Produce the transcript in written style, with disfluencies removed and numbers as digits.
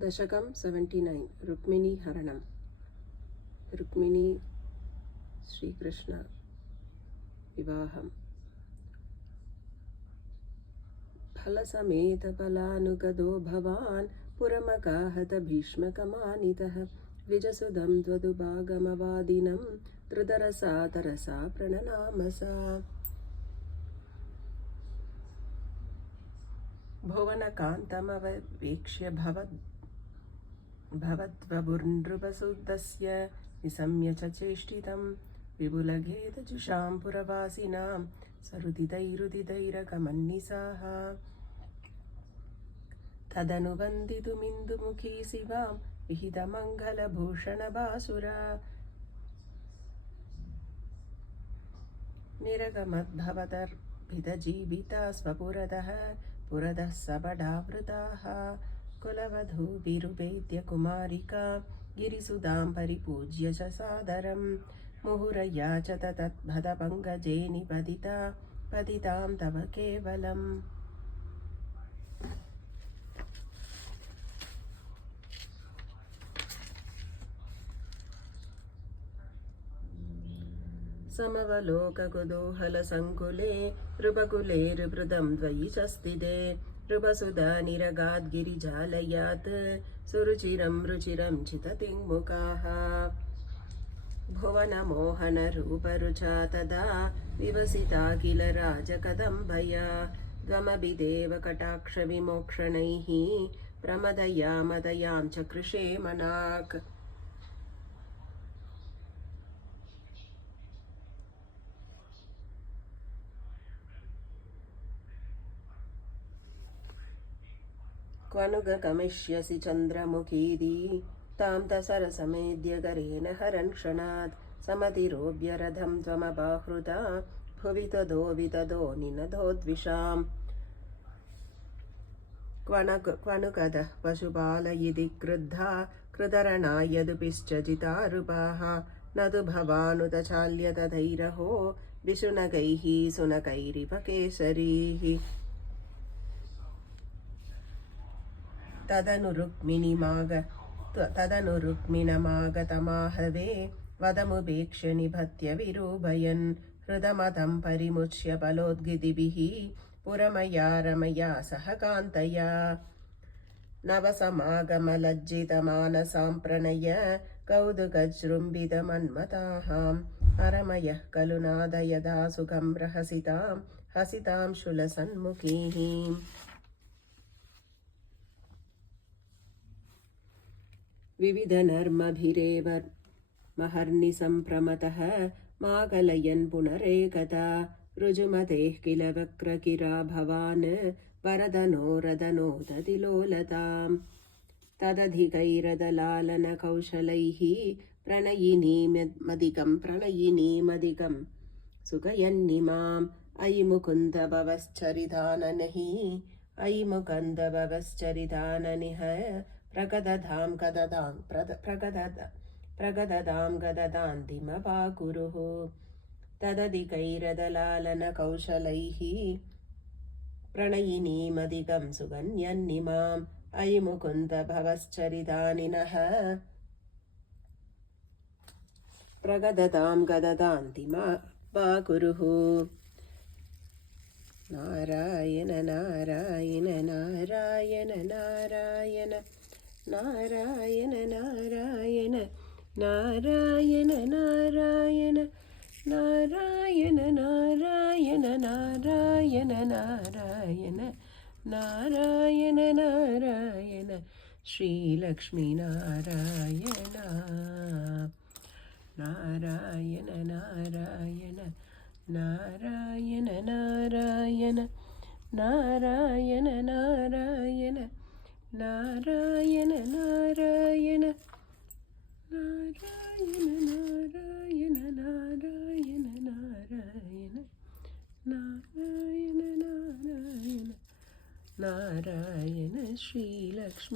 दशकं 79 रुक्मिणी हरणं रुक्मिणी श्रीकृष्ण विवाहं फलसमेतफलानुगदो भवान् पुरमगाहत भीष्मकमानितः द्विजसुदं त्वदुभागमवादिनं त्रिदरसा तरसा प्रणनामसा भुवनकान्तमवेक्ष्य भवद्वपुर्नृपसुतस्य निशम्य च चेष्टितं विपुलखेदजुषां पुरवासिनां सरुदितैरुदितैरकमन्निसाः तदनुवन्दितुमिन्दुमुखी शिवां विहितमङ्गलभूषणबासुरा निरगमद्भवदर्पितजीविता स्वपुरतः सबडावृताः कुलवधूभिरुपेत्य कुमारिका गिरिसुधां परिपूज्य च सादरं मुहुरया च तत्पदपङ्कजे निपतिता पतितां तव केवलम् समवलोककुतूहलसङ्कुले नृपकुले नृपृतं द्वयि च स्थिते नृपसुधा निरगाद्गिरिजालयात् सुरुचिरं रुचिरं चिततिङ्मुखाः भुवनमोहनरूपरुचा तदा विवसिता किल राजकदम्बया त्वमभिदेव कटाक्षविमोक्षणैः प्रमदया मदयां च कृशे मनाक् क्वनुग गमिष्यसि चन्द्रमुखीति तां तसरसमेद्य गरेण हरन् क्षणात् समतिरोभ्यरथं त्वमबाहृता भुवि तदो वितदो निनदोद्विषाम् क्वनुगदः पशुपालयिति क्रुद्धा कृतरणा यदुपिश्च जितारुपाः न तु भवानुत चाल्य तथैरहो विशुनकैः सुनकैरिव केसरीः तदनु रुक्मिणमागतमाहवे वदमुपेक्ष्य निभत्य विरूपयन् हृदमतं परिमुच्य फलोद्गितिभिः पुरमया रमया सह कान्तया नवसमागमलज्जितमानसां प्रणय कौतुकजृम्भितमन्मताहाम् अरमयः खलु नाद यदा सुखं हसितां शूलसन्मुखीः विविधनर्मभिरेव महर्निसम्प्रमतः माकलयन् पुनरेकदा ऋजुमतेः किल वक्रकिरा भवान् वरदनो रदनोदतिलोलताम् तदधिकैरदलालनकौशलैः प्रणयिनीमधिकं सुखयन्निमाम् अयि मुकुन्द भवश्चरिताननः अयि मुकुन्द भवश्चरिताननिः प्रगदधां गददान्तिमपाकुरुः तदधिकैरदलालनकौशलैः प्रणयिनीमधिकं सुगन्यन्निमाम् अयि मुकुन्द भवश्चरितानिनः प्रगदतां गददान्तिमपाकुरुः नारायण नारायण नारायण नारायण नारायण नारायण नारायण नारायण नारायण नारायण नारायण नारायण नारायण नारायण श्रीलक्ष्मीनारायण नारायण नारायण नारायण नारायण नारायण नारायण नारायण नारायण नारायण नारायण नारायण नारायण नारायण नारायण नारायण श्रीलक्ष्मीनारायण